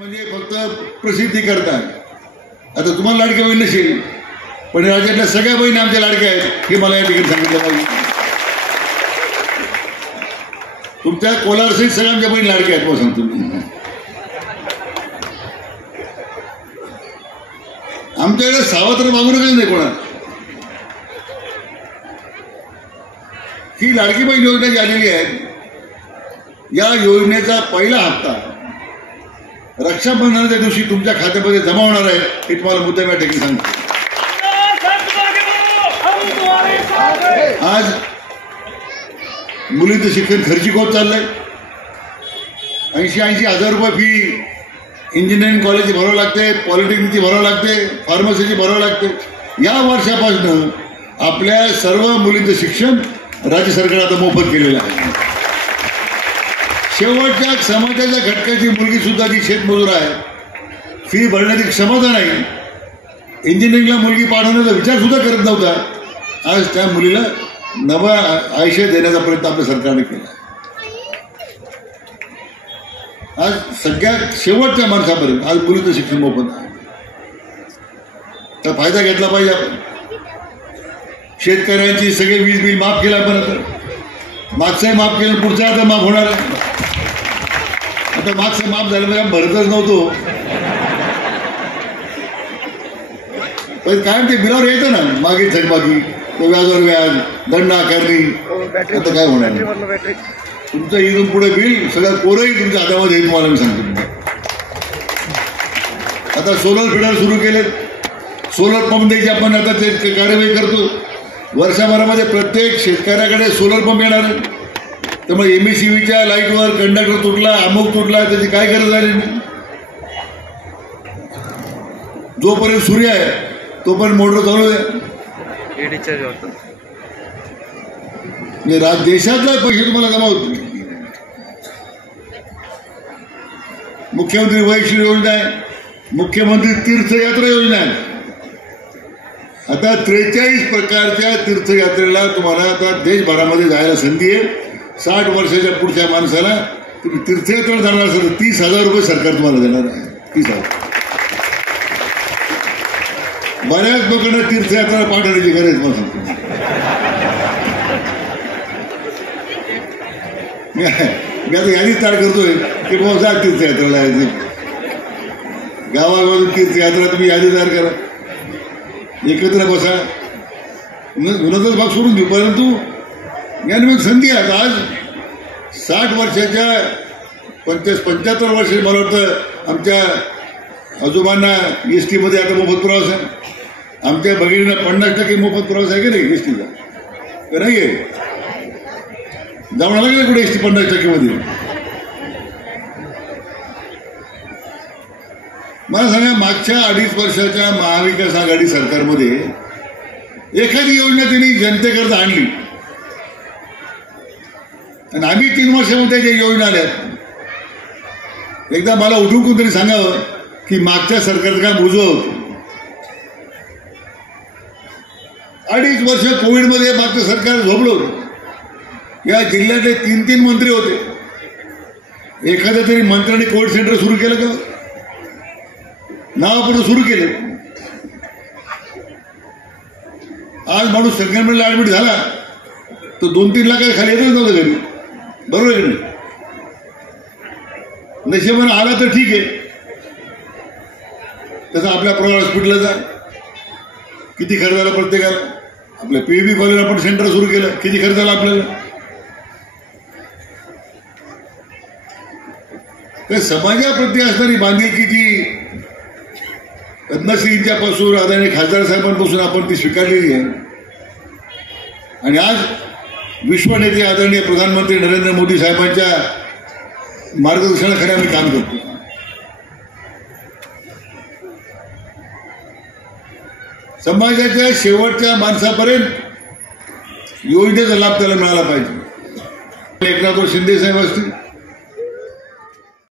म्हणजे फक्त प्रसिद्धी करतात. आता तुम्हाला लाडक्या बहीण नसेल, पण राज्यातल्या सगळ्या बहिणी आमच्या लाडक्या आहेत हे मला या ठिकाणी सांगितलं पाहिजे. तुमच्या कोलारसहित सगळ्या आमच्या बहीण लाडक्या आहेत. मग सांगतो मी, आमच्याकडे सावत्र मागूनच नाही कोणा. ही लाडकी बहीण योजना जी आलेली आहे, या योजनेचा पहिला हप्ता रक्षाबंधनाच्या दिवशी तुमच्या खात्यामध्ये जमा होणार आहे हे तुम्हाला मुद्दा या ठिकाणी सांगतो. आज मुलींचं शिक्षण खर्चिक होत चाललंय. 80-80 हजार रुपये फी इंजिनिअरिंग कॉलेजची भरावं लागते, पॉलिटेक्निकची भरावं लागते, फार्मसीची भरावं लागते. या वर्षापासून आपल्या सर्व मुलींचं शिक्षण राज्य सरकार आता मोफत केलेलं आहे. शेवटच्या समाजाच्या घटकाची मुलगी सुद्धा जी शेतमजूर आहे, फी भरण्याची क्षमता नाही, इंजिनिअरिंगला मुलगी पाठवण्याचा विचार सुद्धा करत नव्हता, आज त्या मुलीला नवा आयुष्य देण्याचा प्रयत्न आपल्या सरकारने केला. आज सगळ्यात शेवटच्या माणसापर्यंत आज मुलीचं शिक्षण मोफत आहे. तर फायदा घेतला पाहिजे आपण. शेतकऱ्यांची सगळे वीज बिल माफ केलं आपण. आता मागचंही माफ केलं, पुढचं आता माफ होणार आहे. आता मागचं माफ झालं म्हणजे भरतच नव्हतो, पण काय ते बिलावर येतं ना, मागे थकबाकी, तो व्याजावर व्याज, दंड आकारणी. आता काय होणार नाही. तुमचं इथून पुढे बिल सगळं कोरंही तुमच्या हातामध्ये येईल. तुम्हाला मी सांगतो. आता सोलर फिडर सुरू केले, सोलर पंप द्यायचे आपण आता ते कार्यवाही करतो. वर्षभरामध्ये प्रत्येक शेतकऱ्याकडे सोलर पंप येणार आहे. त्यामुळे MSCBच्या लाईटवर कंडक्टर तुटला, अमुक तुटला, त्याची काय गरज झाली नाही. जोपर्यंत सूर्य आहे तोपर्यंत मोटर चालू आहे. देशातला पैसे तुम्हाला जमा होत. मुख्यमंत्री वैश्विक योजना आहे, मुख्यमंत्री तीर्थयात्रा योजना आहे. आता 43 प्रकारच्या तीर्थयात्रेला तुम्हाला आता देशभरामध्ये जायला संधी आहे. 60 वर्षाच्या पुढच्या माणसाला तुम्ही तीर्थयात्रा जाणार असेल तर 30,000 रुपये सरकार तुम्हाला देणार आहे. 30,000. बऱ्याच लोकांना तीर्थयात्रा पाठवण्याची गरज मला सांगतो. मी आता यादीच तयार करतोय की बाबा जा तीर्थयात्रेला यायचं. गावागावातून तीर्थयात्रा तुम्ही यादी तयार करा, एकत्र बसा, गुन्हाचा भाग सोडून देऊ. परंतु याने मग संधी आहे. आज 60 वर्षाच्या 75 वर्ष मला वाटतं आमच्या आजोबांना ST मध्ये आता मोफत प्रवास आहे. आमच्या भगिनींना 50% मोफत प्रवास आहे की नाही STचा? का नाही आहे? जाऊन आला की कुठे ST 50% मध्ये? मला सांगा, मागच्या 2.5 वर्षाच्या महाविकास आघाडी सरकारमध्ये एखादी योजना त्यांनी जनतेकरता आणली आणि आम्ही 3 वर्षामध्ये ज्या योजना आल्या, एकदा मला उठून कोणतरी सांगावं की मागच्या सरकारचं काम उजवं होतं. 2.5 वर्ष कोविडमध्ये मागचं सरकार झोपलं होतं. या जिल्ह्यातले 3 मंत्री होते. एखाद्या तरी मंत्र्यांनी कोविड सेंटर सुरू केलं का? नावापुढे सुरू केले. आज माणूस संक्रमणला ऍडमिट झाला तर 2-3 लाखाच्या खाली येतच नव्हतं घरी. बरोबर आहे की नाही? नशिबानं आला तर ठीक आहे. तसं आपल्या प्रायव्हेट हॉस्पिटलला जा, किती खर्च झाला प्रत्येकाला. आपल्या PUB कॉलेजला आपण सेंटर सुरू केलं, किती खर्च झाला आपल्याला. तर समाजाप्रती असणारी बांधिलकीची पद्मश्रींच्या पासून आदरणीय खासदार साहेबांपासून आपण ती स्वीकारलेली आहे. आणि आज विश्वनेते आदरणीय प्रधानमंत्री नरेंद्र मोदी साहेबांच्या मार्गदर्शनाखाली आम्ही काम करतो. समाजाच्या शेवटच्या माणसापर्यंत योजनेचा लाभ त्याला मिळाला पाहिजे. एकनाथ शिंदे साहेब असतील,